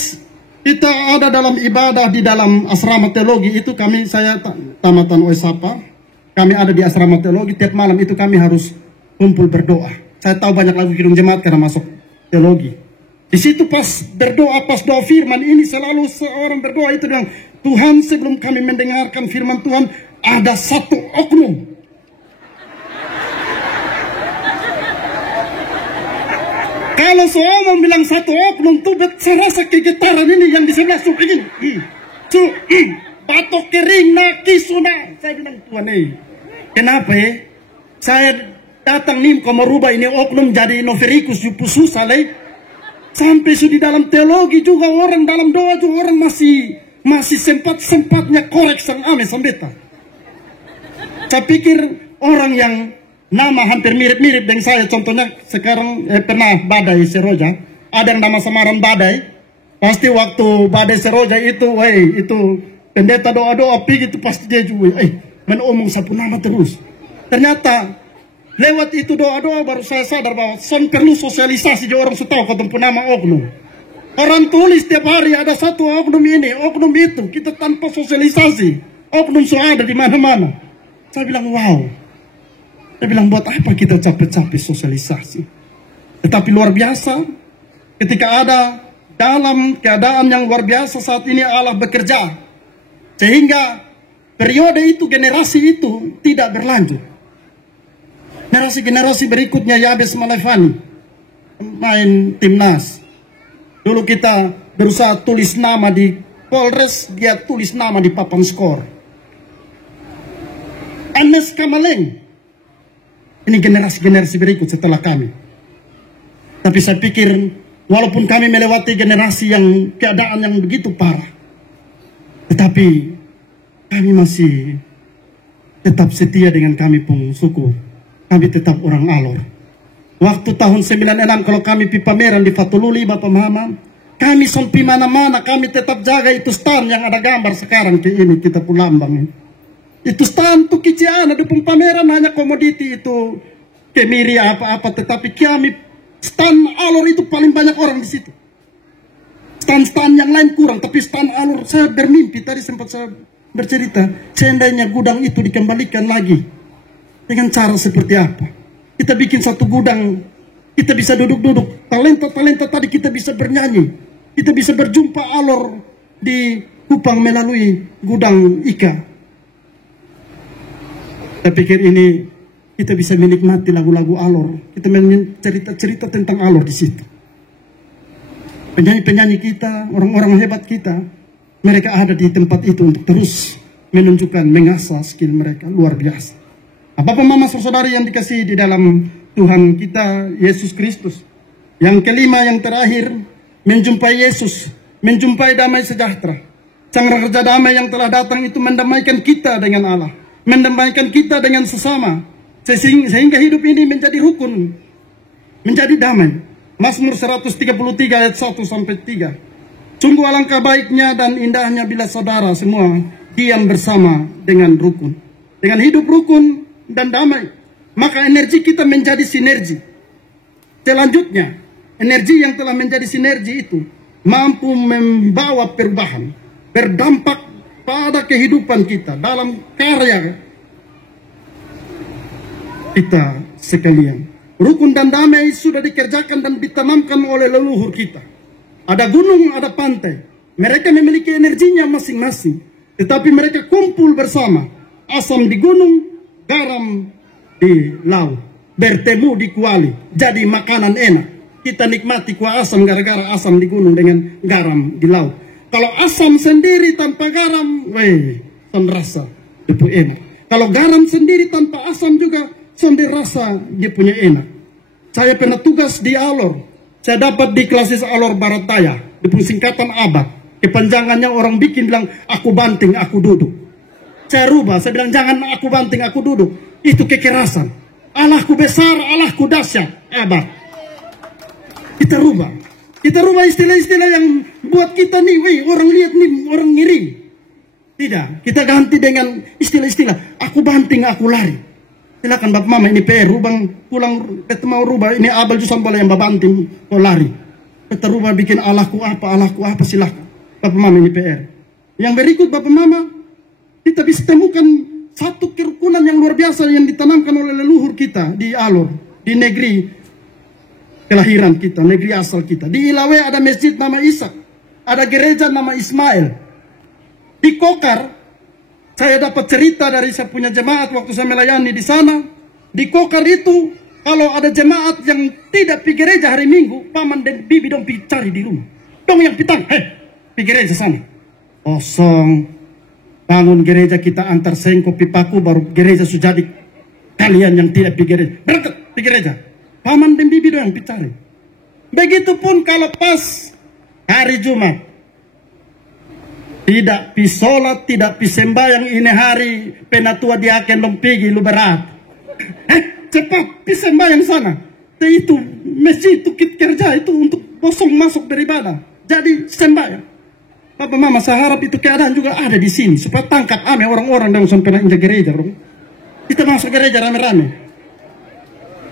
kita ada dalam ibadah di dalam asrama teologi itu saya tamatan Oesapa. Kami ada di asrama teologi, tiap malam itu kami harus kumpul berdoa. Saya tahu banyak lagu Kidung Jemaat karena masuk teologi. Di situ pas berdoa, pas doa firman ini selalu seorang berdoa itu bilang, Tuhan sebelum kami mendengarkan firman Tuhan, ada satu oknum. Kalau seorang bilang satu oknum tuh, saya rasa kegetaran ini yang di sebelah begini. Batok kering, nakisuna. Saya bilang, Tuhan kenapa ya? Saya datang nih kau merubah ini oknum jadi noverikus Jupusus alai. Sampai di dalam teologi juga orang dalam doa juga orang masih sempat-sempatnya korek sang ame sambeta. Saya pikir orang yang nama hampir mirip-mirip dengan saya, contohnya sekarang pernah Badai Seroja, ada yang nama samaran Badai. Pasti waktu Badai Seroja itu, itu pendeta doa-doa pergi itu pasti dia juga, menomong satu nama terus. Ternyata lewat itu doa-doa baru saya sadar bahwa perlu sosialisasi di orang tahu ketemu nama oknum. Orang tulis tiap hari ada satu oknum ini, oknum itu, kita tanpa sosialisasi, oknum sudah ada di mana-mana. Saya bilang wow. Saya bilang buat apa kita capek-capek sosialisasi? Tetapi luar biasa ketika ada dalam keadaan yang luar biasa saat ini Allah bekerja. Sehingga periode itu, generasi itu tidak berlanjut. Generasi berikutnya Yabes Malevani main timnas. Dulu kita berusaha tulis nama di Polres, dia tulis nama di papan skor. Anes Kamaleng. Ini generasi berikut setelah kami. Tapi saya pikir walaupun kami melewati generasi yang keadaan yang begitu parah, tetapi kami masih tetap setia dengan kami pun suku. Kami tetap orang Alor. Waktu tahun 96 kalau kami pameran di Fatululi, Bapak Mama, kami sampai mana-mana, kami tetap jaga itu stand yang ada gambar sekarang kayak ini kita pun lambang. Itu stand tuh kician, ada pameran hanya komoditi itu kemiri apa-apa, tetapi kami stand Alor itu paling banyak orang di situ. Stand-stand yang lain kurang, tapi stand Alor saya bermimpi tadi sempat saya bercerita, seandainya gudang itu dikembalikan lagi. Dengan cara seperti apa? Kita bikin satu gudang, kita bisa duduk-duduk, talenta-talenta tadi kita bisa bernyanyi, kita bisa berjumpa Alor di Kupang melalui gudang Ika. Saya pikir ini kita bisa menikmati lagu-lagu Alor, kita cerita-cerita tentang Alor di situ. Penyanyi-penyanyi kita, orang-orang hebat kita, mereka ada di tempat itu untuk terus menunjukkan, mengasah skill mereka luar biasa. Bapak Mama saudari yang dikasihi di dalam Tuhan kita Yesus Kristus. Yang kelima, yang terakhir, menjumpai Yesus, menjumpai damai sejahtera. Sang Raja damai yang telah datang itu mendamaikan kita dengan Allah, mendamaikan kita dengan sesama, sehingga hidup ini menjadi rukun, menjadi damai. Mazmur 133 ayat 1-3. Sungguh alangkah baiknya dan indahnya bila saudara semua diam bersama dengan rukun, dengan hidup rukun dan damai. maka energi kita menjadi sinergi. Selanjutnya, energi yang telah menjadi sinergi itu mampu membawa perubahan, berdampak pada kehidupan kita dalam karya kita sekalian. Rukun dan damai sudah dikerjakan dan ditanamkan oleh leluhur kita. Ada gunung, ada pantai. Mereka memiliki energinya masing-masing. Tetapi mereka kumpul bersama. Asam di gunung, garam di laut. Bertemu di kuali. Jadi makanan enak. Kita nikmati kuah asam gara-gara asam di gunung dengan garam di laut. Kalau asam sendiri tanpa garam, rasa itu enak. Kalau garam sendiri tanpa asam juga, rasa dia punya enak. Saya pernah tugas di Alor. Saya dapat di klasis Alor Barataya. Di singkatan ABAK. Kepanjangannya orang bikin bilang, aku banting, aku duduk. Saya rubah, saya bilang jangan aku banting, aku duduk. Itu kekerasan. Allahku besar, Allahku dahsyat. ABAK. Kita rubah. Kita rubah istilah-istilah yang buat kita nih, orang lihat nih, orang ngiri. Tidak, kita ganti dengan istilah-istilah. Aku banting, aku lari. Silakan Bapak Mama ini PR, rubang pulang mau rubah ini abal jusam bola yang babanting mau lari. Kita rubah bikin Allahku apa silakan. Bapak Mama ini PR. Yang berikut Bapak Mama, kita bisa temukan satu kerukunan yang luar biasa yang ditanamkan oleh leluhur kita di Alor, di negeri kelahiran kita, negeri asal kita. Di Ilawe ada masjid nama Ishak, ada gereja nama Ismail. Di Kokar saya dapat cerita dari saya punya jemaat waktu saya melayani di sana. Di Kokar itu, kalau ada jemaat yang tidak pergi gereja hari Minggu, paman dan bibi dong pergi cari di rumah. Dong yang pitang, pergi gereja sana. Kosong. Bangun gereja kita antar sengkok pipaku, baru gereja sudah jadi. Kalian yang tidak pergi gereja, berangkat pergi gereja. Paman dan bibi dong yang pergi cari. Begitupun kalau pas hari Jumat. Tidak pisolat, tidak pisembayang ini hari penatua diaken lompigi lu berat. Cepat pisembayang sana. Itu masjid itu kerja itu untuk kosong masuk beribadah. Jadi sembayang. Bapak Mama saya harap itu keadaan juga ada di sini supaya tangkap ame orang-orang yang sampai injak gereja. Kita masuk gereja rame-rame.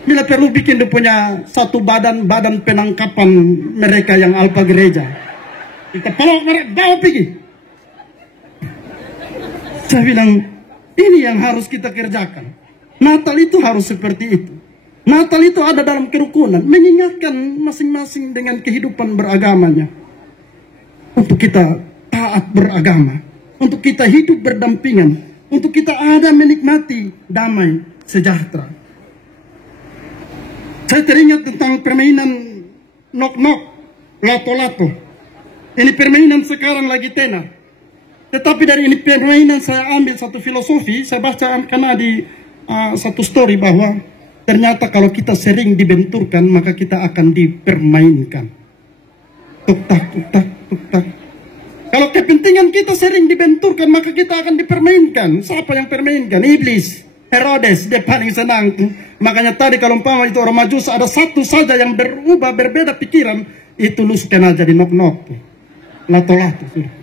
Bila perlu bikin dia punya satu badan penangkapan mereka yang alpa gereja. Kita pelok mereka bawa pergi. Saya bilang, ini yang harus kita kerjakan. Natal itu harus seperti itu. Natal itu ada dalam kerukunan. Mengingatkan masing-masing dengan kehidupan beragamanya. Untuk kita taat beragama. Untuk kita hidup berdampingan. Untuk kita ada menikmati damai sejahtera. Saya teringat tentang permainan nok-nok, lato-lato. Ini permainan sekarang lagi tenar. Tetapi dari ini permainan saya ambil satu filosofi, saya baca karena di satu story bahwa ternyata kalau kita sering dibenturkan maka kita akan dipermainkan. Tuk-tak, tuk-tak, tuk-tak. Kalau kepentingan kita sering dibenturkan maka kita akan dipermainkan. Siapa yang permainkan? Iblis, Herodes, dia paling senang. Makanya tadi kalau umpama itu orang Majus ada satu saja yang berubah, berbeda pikiran, itu luskan aja di nok-nok. Lato-lato sudah.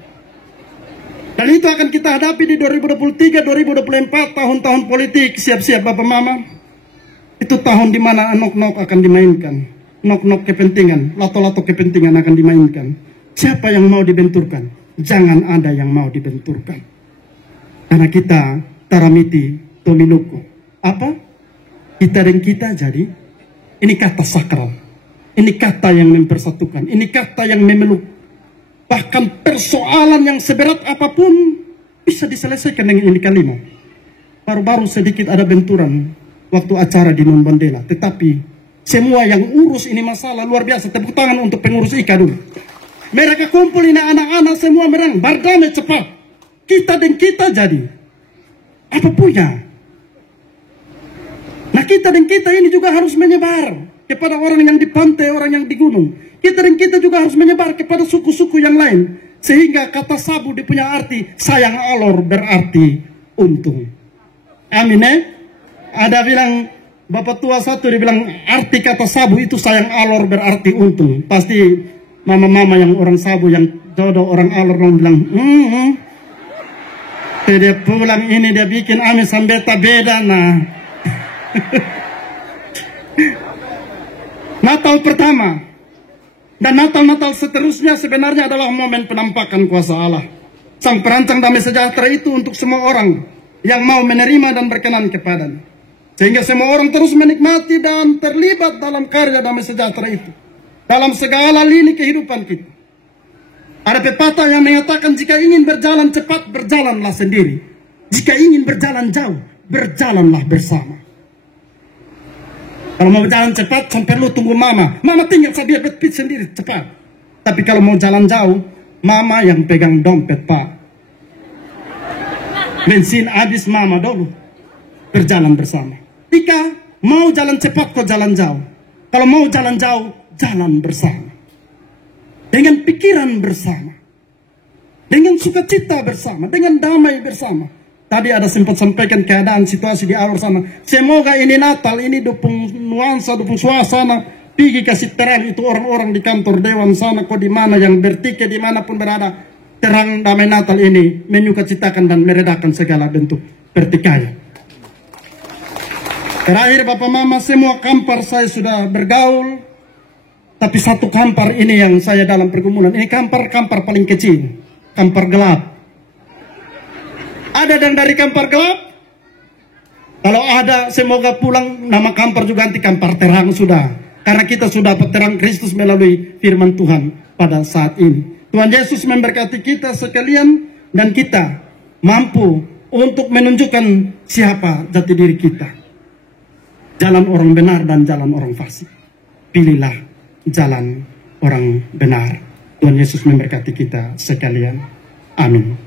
Dan itu akan kita hadapi di 2023, 2024, tahun-tahun politik. Siap-siap Bapak Mama. Itu tahun di mana nok-nok akan dimainkan. Nok-nok kepentingan, lato-lato kepentingan akan dimainkan. Siapa yang mau dibenturkan? Jangan ada yang mau dibenturkan. Karena kita taramiti tominuku. Apa? Kita dan kita jadi. Ini kata sakral. Ini kata yang mempersatukan. Ini kata yang memeluk. Bahkan persoalan yang seberat apapun bisa diselesaikan dengan ini kalimat. Baru-baru sedikit ada benturan waktu acara di Non Bandela. Tetapi semua yang urus ini masalah luar biasa. Tepuk tangan untuk pengurus IKA dulu. Mereka kumpul ini anak-anak semua merang. Berdamai cepat. Kita dan kita jadi. Apa punya? Nah kita dan kita ini juga harus menyebar. Kepada orang yang di pantai, orang yang di gunung. Kita dan kita juga harus menyebar kepada suku-suku yang lain. Sehingga kata sabu dia punya arti sayang Alor berarti untung. Amin Ada bilang Bapak tua satu dia bilang arti kata sabu itu sayang Alor berarti untung. Pasti mama-mama yang orang sabu yang jodoh orang Alor orang bilang Dia pulang ini dia bikin Amin Sambeta beda nah. Natal pertama dan Natal-Natal seterusnya sebenarnya adalah momen penampakan kuasa Allah. Sang perancang damai sejahtera itu untuk semua orang yang mau menerima dan berkenan kepadanya. Sehingga semua orang terus menikmati dan terlibat dalam karya damai sejahtera itu. Dalam segala lini kehidupan kita. Ada pepatah yang mengatakan jika ingin berjalan cepat, berjalanlah sendiri. Jika ingin berjalan jauh, berjalanlah bersama. Kalau mau jalan cepat, sampai lu tunggu mama. Mama tinggal sambil beat sendiri, cepat. Tapi kalau mau jalan jauh, mama yang pegang dompet, Pak. Bensin habis mama dulu. Berjalan bersama. Jika mau jalan cepat, kok jalan jauh. Kalau mau jalan jauh, jalan bersama. Dengan pikiran bersama. Dengan sukacita bersama. Dengan damai bersama. Tadi ada sempat sampaikan keadaan situasi di awal sana. Semoga ini Natal, ini dukung nuansa, dukung suasana. Pergi kasih terang itu orang-orang di kantor dewan sana. Kok di mana yang bertikai dimanapun berada. Terang damai Natal ini menyukacitakan dan meredakan segala bentuk pertikaian. Terakhir Bapak Mama, semua kampar saya sudah bergaul. Tapi satu kampar ini yang saya dalam pergumulan. Ini kampar paling kecil. Kampar gelap. Ada dan dari kampar gelap. Kalau ada semoga pulang nama kampar juga nanti kampar terang sudah. Karena kita sudah dapat terang Kristus melalui firman Tuhan pada saat ini. Tuhan Yesus memberkati kita sekalian dan kita mampu untuk menunjukkan siapa jati diri kita. Jalan orang benar dan jalan orang fasik. Pilihlah jalan orang benar. Tuhan Yesus memberkati kita sekalian. Amin.